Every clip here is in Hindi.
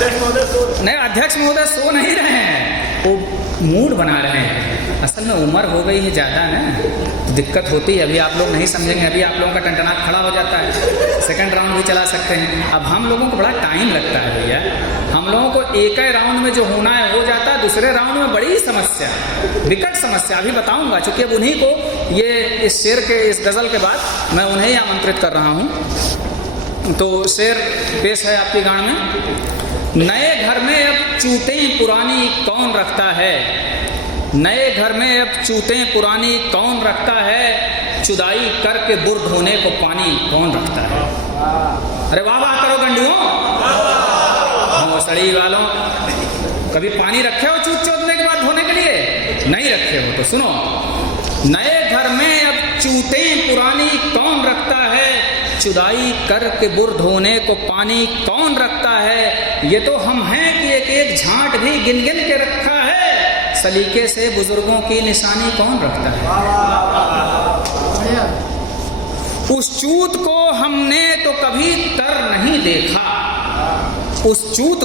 नहीं, अध्यक्ष महोदय सो नहीं रहे हैं, वो मूड बना रहे हैं। असल में उम्र हो गई है ज़्यादा ना, तो दिक्कत होती है। अभी आप लोग नहीं समझेंगे, अभी आप लोगों का टंटनाट खड़ा हो जाता है, सेकंड राउंड भी चला सकते हैं। अब हम लोगों को बड़ा टाइम लगता है भैया, हम लोगों को एक ही राउंड में जो होना है हो जाता है, दूसरे राउंड में बड़ी समस्या, विकट समस्या अभी बताऊंगा। चूंकि अब उन्हीं को ये इस शेर के, इस गज़ल के बाद मैं उन्हें ही आमंत्रित कर रहा हूँ। तो शेर पेश है आपकी गान में। नए घर में अब चूतें पुरानी कौन रखता है, नए घर में अब चूतें पुरानी कौन रखता है, चुदाई करके बुर धोने को पानी कौन रखता है। अरे वाह वाह करो गंडुओं, सड़ी वालों, कभी पानी रखे हो चूत चोदने के बाद धोने के लिए? नहीं रखे हो तो सुनो। नए घर में अब चूतें पुरानी कौन रखता है, चुदाई करके बुर धोने को पानी कौन रखता है। ये तो हम हैं कि एक एक झांट भी गिन गिन के रखा है, सलीके से बुजुर्गों की निशानी कौन रखता है। उस चूत को हमने तो कभी तर नहीं देखा, उस चूत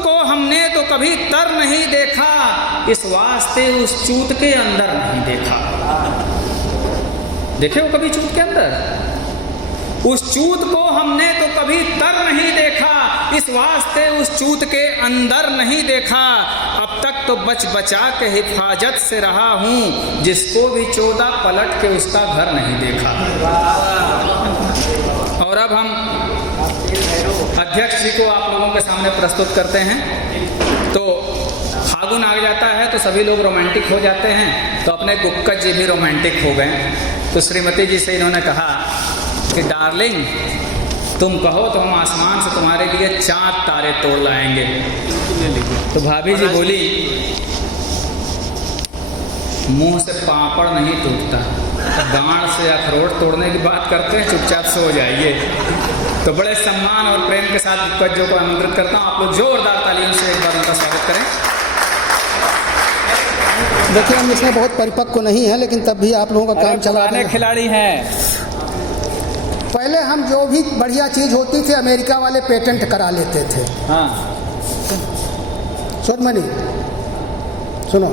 को हमने तो कभी तर नहीं देखा, इस वास्ते उस चूत के अंदर नहीं देखा। देखे हो कभी चूत के अंदर? उस चूत को हमने तो कभी तर नहीं देखा, इस वास्ते उस चूत के अंदर नहीं देखा। अब तक तो बच बचा के हिफाजत से रहा हूं, जिसको भी 14 पलट के उसका घर नहीं देखा। और अब हम अध्यक्ष जी को आप लोगों के सामने प्रस्तुत करते हैं। तो फागुन आ जाता है तो सभी लोग रोमांटिक हो जाते हैं, तो अपने गुक्कत जी भी रोमांटिक हो गए। तो श्रीमती जी से इन्होंने कहा कि डार्लिंग, तुम कहो तो हम आसमान से तुम्हारे लिए 4 तारे तोड़ लाएंगे। तो भाभी जी बोली, मुंह से पापड़ नहीं टूटता, गांड से अखरोट तोड़ने की बात करते हैं, चुपचाप सो जाइए। तो बड़े सम्मान और प्रेम के साथ गुक्कत को आमंत्रित करता हूँ, आप लोग जोरदार तालियों से एक बार उनका स्वागत करें। देखिए, हम इसमें बहुत परिपक्व नहीं है, लेकिन तब भी आप लोगों का काम चला रहे हैं। खिलाड़ी हैं। पहले हम जो भी बढ़िया चीज होती थी अमेरिका वाले पेटेंट करा लेते थे। हाँ, सोनमणि सुनो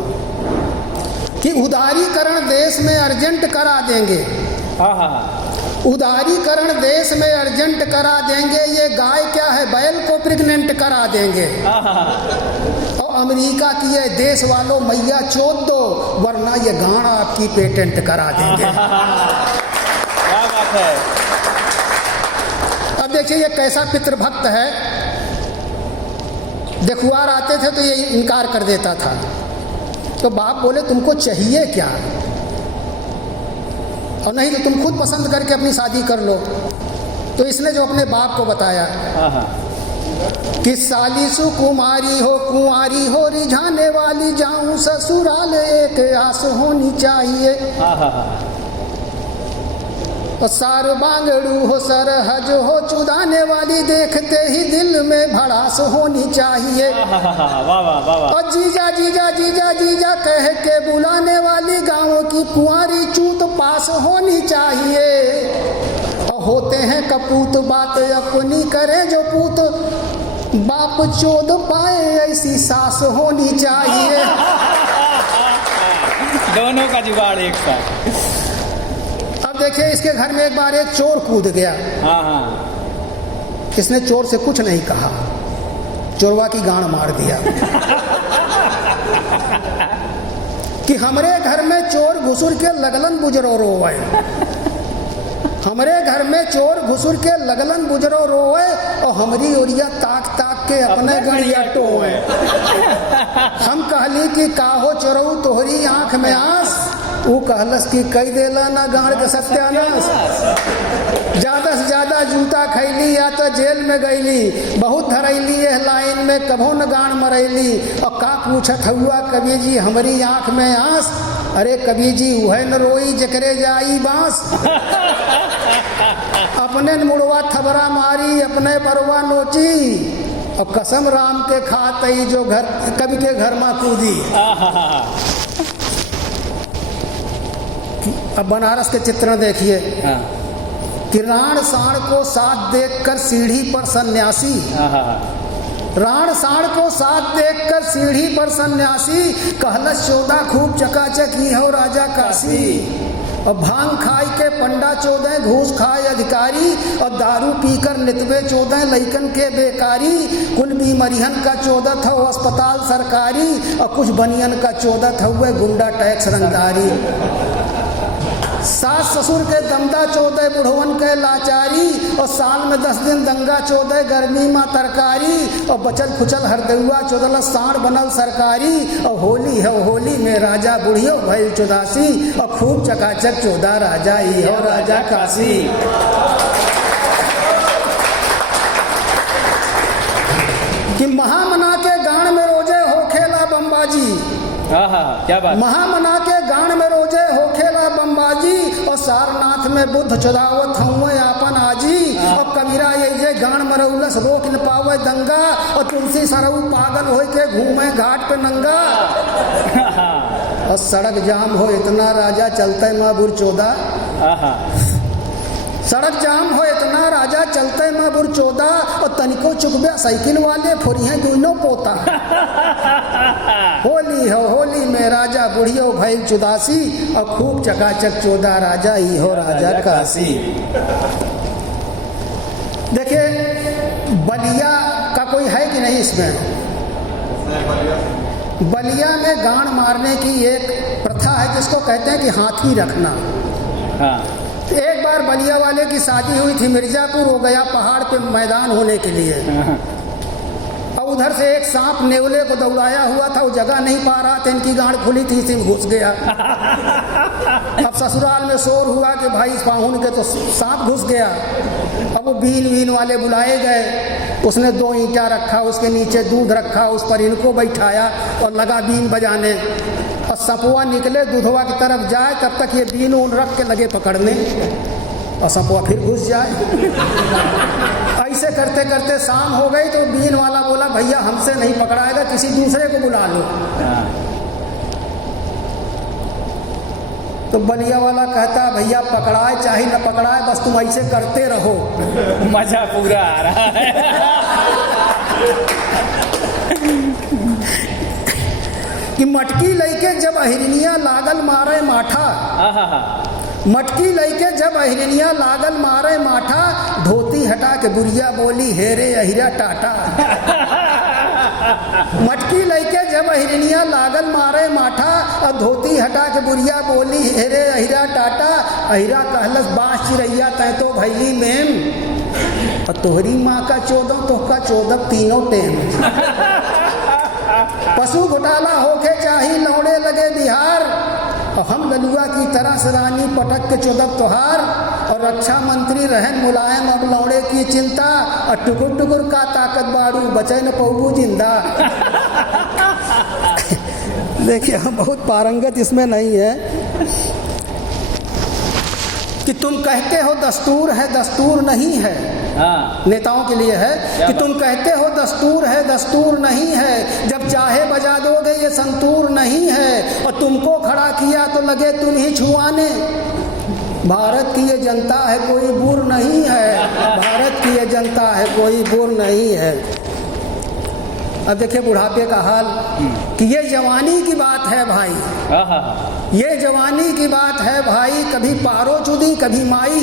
कि उदारीकरण देश में अर्जेंट करा देंगे। हाँ हाँ, उदारीकरण देश में अर्जेंट करा देंगे, ये गाय क्या है बैल को प्रेग्नेंट करा देंगे। और अमेरिका की ये देश वालों मैया चोद दो, वरना ये गाना आपकी पेटेंट करा देंगे। क्या बात है। अब देखिए ये कैसा पितृभक्त है। देखुआर आते थे तो ये इनकार कर देता था, तो बाप बोले तुमको चाहिए क्या, और नहीं तो तुम खुद पसंद करके अपनी शादी कर लो। तो इसने जो अपने बाप को बताया कि साली सुकुमारी हो कुंवारी हो रिझाने वाली, जाऊं ससुराल एक आस होनी चाहिए। और सार बांगड़ू हो सरहज हो चुदाने वाली, देखते ही दिल में भड़ास होनी चाहिए। और जीजा जीजा जीजा जीजा कह के बुलाने वाली, गाँव की कुंवारी चूत पास होनी चाहिए। और होते हैं कपूत बात अपनी करे जो पूत, बाप चोद पाए ऐसी सास होनी चाहिए। दोनों का जुगाड़ एक साथ। अब देखिए इसके घर में एक बार एक चोर कूद गया। हाँ हाँ, इसने चोर से कुछ नहीं कहा, चोरवा की गांड मार दिया कि हमरे घर में चोर घुसुर के लगलन बुजरो रोवे, हमरे घर में चोर घुसुर के लगलन बुजरो रोवे, और हमरी ओरिया ताक ताक के अपने गड़िया टोवे। हम कहली कि काहो चोरऊ तोहरी आंख में आंस, वो कहलस कि कई देला ना गाड़ के सत्यानाश। ज्यादा से ज्यादा जूता खैली या तो जेल में गईली, बहुत धरैली है लाइन में कभो न गाड़ मरैली। और का पूछत हुआ कवि जी हमारी आंख में आंस, अरे कवि जी वह न रोई जकरे जाई बांस। अपने मुड़वा थबरा मारी अपने परवा नोची, और कसम राम के खातई जो घर कवि के घर में कूदी। अब बनारस के चित्रण देखिए। कि राण साण को साथ देखकर सीढ़ी पर सन्यासी, राण साण को साथ देखकर सीढ़ी पर सन्यासी, कहलस चौदा खूब चकाचक ही हो राजा काशी। और भांग खाई के पंडा 14, घूस खाए अधिकारी, और दारू पीकर नितवे 14 लइकन के बेकारी। कुल बीमरियन का 14 था अस्पताल सरकारी, और कुछ बनियन का 14 था हुए गुंडा टैक्स रंगदारी। सास ससुर के दमदा 14 बुढ़वन के लाचारी, और साल में 10 दिन दंगा 14 गर्मी में तरकारी। और बचल खुचल हरदुआ 14 साढ़ बनल सरकारी। और होली है होली में राजा बुढ़ियो भइल 84, और खूब चकाचक 14 राजा ही हो राजा काशी। कि महामना के गान में रोजे हो खेला बम्बाजी, क्या बात। महामना के गान में रोजे हो खेला बम्बाजी, और सारनाथ में बुद्ध चुदावत हुए आपन आजी। और कबीरा ये गान मरौलस रोक न पावे दंगा, और तुलसी सरऊ पागल हो के घूमे घाट पे नंगा। और सड़क जाम हो इतना राजा चलते माँ बुर 14, सड़क जाम हो इतना राजा चलते माँ बुर 14, और तनिको चुकबे साइकिल वाले फोरिया दुनो पोता। होली हो होली में राजा बुढ़ियो भइल 84, और खूब चकाचक 14 राजा ही हो राजा काशी। देखिए बलिया का कोई है कि नहीं इसमें? बलिया में गान मारने की एक प्रथा है जिसको कहते हैं कि हाथी रखना। एक बार बलिया वाले की शादी हुई थी, मिर्जापुर हो गया पहाड़ पे मैदान होने के लिए, और उधर से एक सांप नेवले को दौड़ाया हुआ था, वो जगह नहीं पा रहा था, इनकी गांड खुली थी, इसी में घुस गया। अब ससुराल में शोर हुआ कि भाई पाहुन के तो सांप घुस गया। अब वो बीन वाले बुलाए गए, उसने 2 ईंटा रखा, उसके नीचे दूध रखा, उस पर इनको बैठाया और लगा बीन बजाने। और सपुआ निकले दूधवा की तरफ जाए, तब तक ये बीन ऊन रख के लगे पकड़ने, और सपुआ फिर घुस जाए। ऐसे करते करते शाम हो गई, तो बीन वाला बोला भैया हमसे नहीं पकड़ाएगा, किसी दूसरे को बुला लो। तो बलिया वाला कहता भैया पकड़ाए चाहे न पकड़ाए, बस तुम ऐसे करते रहो, मजा पूरा आ रहा है। कि मटकी लइके जब अहिरनिया लागल मारे माठा, मटकी लइके जब अहिरनिया लागल मारे माठा, धोती हटा के बुढ़िया बोली हेरे अहिरा टाटा। मटकी लइके जब अहिरनिया लागल मारे माठा, और धोती हटा के बुढ़िया बोली हेरे अहिरा टाटा। अहिरा कहलस बाँस चिरैया तै तो भैली मेम, और तोहरी माँ का 14 तोहका 14 तीनों टेम। पशु घोटाला होके चाही लौड़े लगे बिहार, और हम ललुआ की तरह सरानी पटक के 14 त्योहार। और रक्षा मंत्री रहन मुलायम अब लौड़े की चिंता, और टुकुर टुकुर का ताकत बाड़ू बचे न पौबू जिंदा। देखिए हम बहुत पारंगत इसमें नहीं है कि तुम कहते हो दस्तूर है, दस्तूर नहीं है। नेताओं के लिए है कि तुम कहते हो दस्तूर है, दस्तूर नहीं है, जब चाहे बजा दोगे ये संतूर नहीं है। और तुमको खड़ा किया तो लगे तुम ही छुआने, भारत की ये जनता है कोई बुर नहीं है, भारत की ये जनता है कोई बुर नहीं है। अब देखिए बुढ़ापे का हाल, कि ये जवानी की बात है भाई, ये जवानी की बात है भाई, कभी पारो चुदी कभी माई।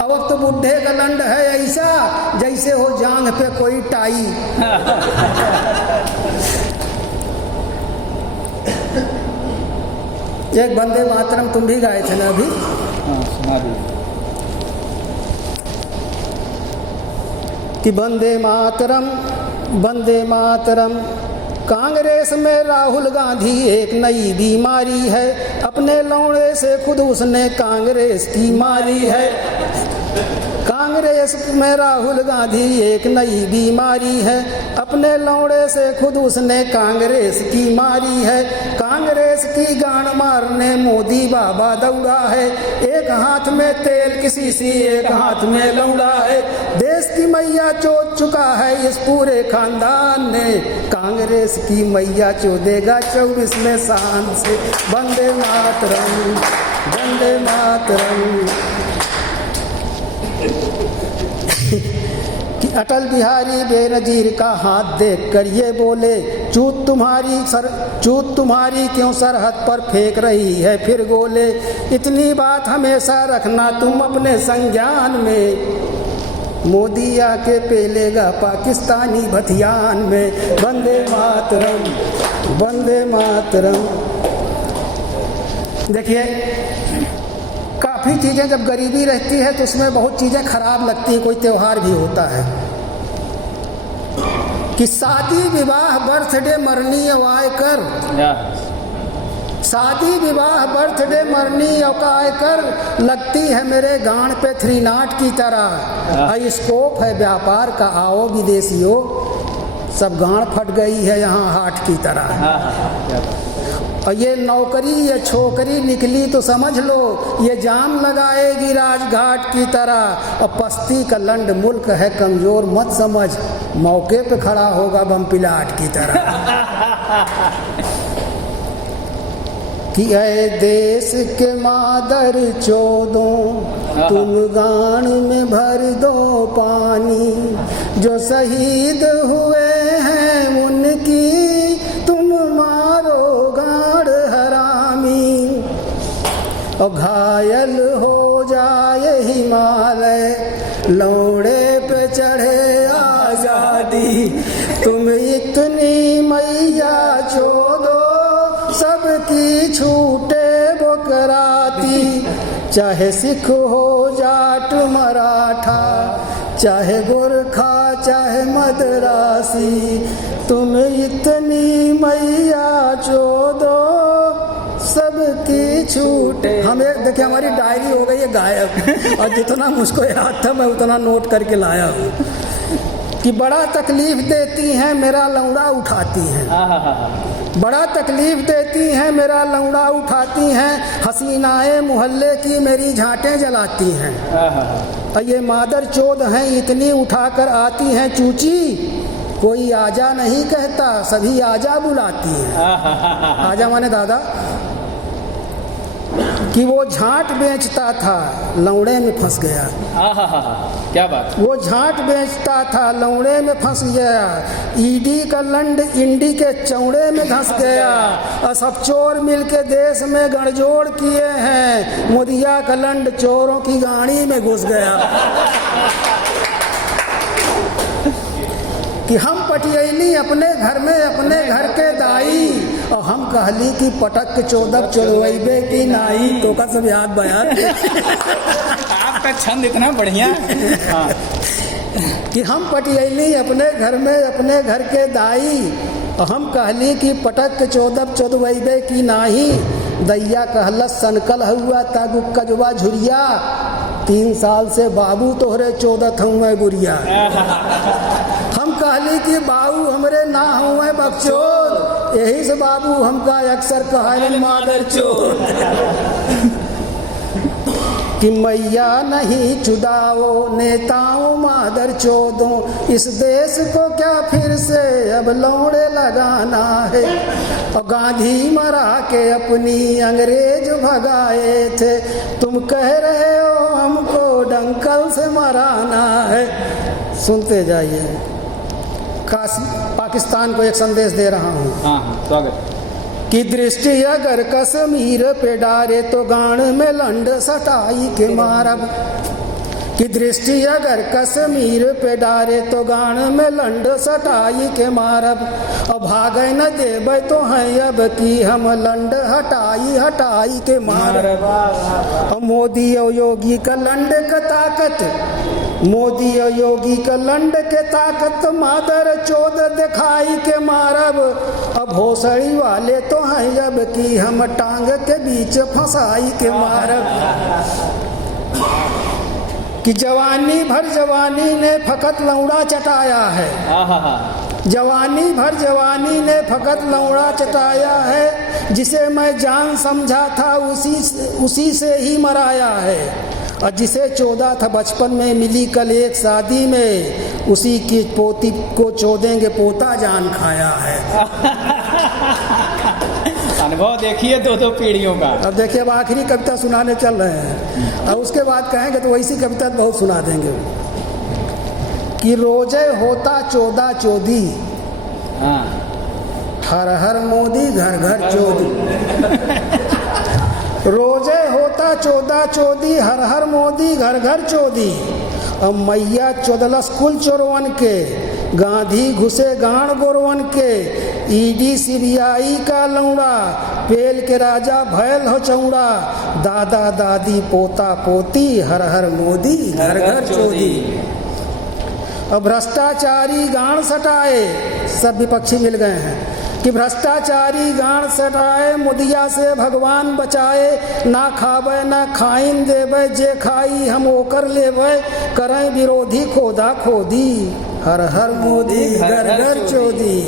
अब तो बुढ़े का लंड है ऐसा, जैसे हो जांग पे कोई टाई। एक वंदे मातरम तुम भी गाए थे ना अभी? कि वंदे मातरम वंदे मातरम। कांग्रेस में राहुल गांधी एक नई बीमारी है, अपने लौड़े से खुद उसने कांग्रेस की मारी है। कांग्रेस में राहुल गांधी एक नई बीमारी है, अपने लौड़े से खुद उसने कांग्रेस की मारी है। कांग्रेस की गांड मारने मोदी बाबा दौड़ा है, एक हाथ में तेल की शीशी एक हाथ में लौड़ा है। देश की मैया चोद चुका है इस पूरे खानदान ने, कांग्रेस की मैया चोदेगा 24 में शान से। वंदे मातरम वंदे मातरम। अटल बिहारी बेनजीर का हाथ देख कर ये बोले, चूत तुम्हारी क्यों सरहद पर फेंक रही है फिर गोले। इतनी बात हमेशा रखना तुम अपने संज्ञान में, मोदी आके पेलेगा पाकिस्तानी भथियान में। वंदे मातरम, वंदे मातरम। देखिए, काफ़ी चीज़ें जब गरीबी रहती है तो उसमें बहुत चीज़ें खराब लगती हैं। कोई त्यौहार भी होता है कि शादी विवाह बर्थडे मरनी अवाय कर, शादी विवाह बर्थडे मरनी अवाय कर, लगती है मेरे गांड पे 3 नॉट की तरह। स्कोप है व्यापार का, आओ विदेशियों, सब गांड फट गई है यहाँ हाट की तरह। और ये नौकरी ये छोकरी निकली तो समझ लो ये जाम लगाएगी राजघाट की तरह। और पस्ती का लंड मुल्क है कमजोर मत समझ, मौके पे खड़ा होगा बम पिलाट की तरह। कि ऐ देश के मादर चोदों, तुम गान में भर दो पानी, जो शहीद हुए हैं उनकी तुम मारो गाड़ हरामी। और घायल हो जाए हिमालय, लौड़े पे चढ़े आजादी, तुम इतनी मैया चोदो सबकी छूटे बकराती। चाहे सिख हो जाट मराठा, चाहे गोरखा चाहे मद्रासी, तुम इतनी मैया चोदो सबकी छूटे। हमें देखिए हमारी डायरी हो गई है गायब, और जितना मुझको याद था मैं उतना नोट करके लाया हूँ। कि बड़ा तकलीफ देती हैं मेरा लौड़ा उठाती हैं, बड़ा तकलीफ देती हैं मेरा लौड़ा उठाती हैं, हसीनाएं मोहल्ले की मेरी झांटें जलाती हैं। और ये मादर चोद हैं इतनी उठाकर आती हैं चूची, कोई आजा नहीं कहता सभी आजा बुलाती हैं। आजा माने दादा। कि वो झांट बेचता था लौड़े में फंस गया। क्या बात। वो झांट बेचता था लौड़े में फंस गया, ईडी का लंड इंडी के चौड़े में धंस गया। और सब चोर मिलके देश में गठजोड़ किए हैं, मोदिया का लंड चोरों की गाड़ी में घुस गया। कि हम पटियली अपने घर में अपने घर के दाई, और हम कहली कि पटक के चौदह चोरवैबे की नाई। तो का सब याद बयान आपका छंद इतना बढ़िया। हाँ। कि हम पटियली अपने घर में अपने घर के दाई, और हम कहली कि पटक के चौदह चोरवैबे की नाही। दैया कहलस सनकल हुआ तागु कजवा झुरिया, 3 साल से बाबू तोहरे चौदह हूँ मैं गुरिया। हम कहली कि बाबू हमरे ना हुए बकचोद, यही से बाबू हमका अक्सर कहा मादर चोद। कि मैया नहीं चुदाओ नेताओं मादर चोदों, इस देश को क्या फिर से अब लौड़े लगाना है। और गांधी मरा के अपनी अंग्रेज भगाए थे, तुम कह रहे हो हमको डंकल से मराना है। सुनते जाइए। पाकिस्तान को एक संदेश दे रहा हूँ। हाँ, स्वागत। कि दृष्टि अगर कश्मीर पे डारे तो गान में लंड सटाई के मारब। कि दृष्टि अगर कश्मीर पे डारे तो गान में लंड सटाई के मारब। और भागे न देवे तो हैं अब कि हम लंड हटाई हटाई के मारब। और मोदी और योगी का लंड का ताकत, मोदी और योगी का लंड के ताकत मादर चोद दिखाई के मारब। अब भोसड़ी वाले तो हैं अब कि हम टांग के बीच फंसाई के मारब। कि जवानी भर जवानी ने फकत लौड़ा चटाया है, जवानी भर जवानी ने फकत लौड़ा चटाया है। जिसे मैं जान समझा था उसी से ही मराया है। और जिसे 14 था बचपन में मिली कल एक शादी में, उसी की पोती को चोदेंगे पोता जान खाया है। अनुभव देखिए 2-2 पीढ़ियों का। अब देखिए अब आखिरी कविता सुनाने चल रहे हैं, और उसके बाद कहेंगे तो वैसी कविता बहुत सुना देंगे। कि रोजे होता चौदा चौदी, हाँ हर हर मोदी घर घर चोदी। रोजे होता चौदा चौदी, हर हर मोदी घर घर चोदी। अब मैया चौदलस कुल चोरवन के, गांधी घुसे गांड गोरवन के। ईडी सीबीआई का लौड़ा, पेल के राजा भयल हो चौड़ा। दादा दादी पोता पोती, हर हर मोदी घर घर चोदी। अब भ्रष्टाचारी गांड सटाए, सब विपक्षी मिल गए हैं कि भ्रष्टाचारी गांड सटाए, मुदिया से भगवान बचाए। ना खावे ना खाइन देवे, जे खाई हम ओकर लेवे। करें विरोधी खोदा खोदी, हर हर मोदी घर घर चोदी।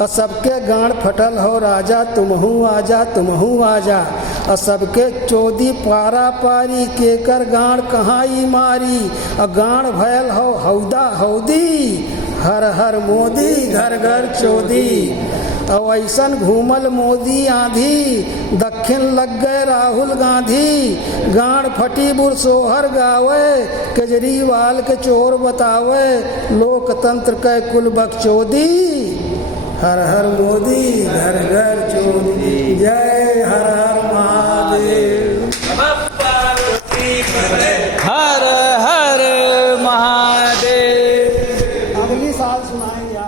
और सबके गांड फटल हो राजा, तुमहू आजा तुमहू आजा। और सबके चोदी पारा पारी, केकर गांड कहाँ मारी। और गांड भयल हो हौदा हौदी, हर हर मोदी घर घर चोदी। और ऐसन घूमल मोदी आंधी, दक्षिण लग गए राहुल गांधी। गांड फटी बुरसोहर गावे, केजरीवाल के चोर बतावे। लोकतंत्र के कुल बकचोदी, हर हर मोदी घर घर चोदी। जय हर हर महादेव।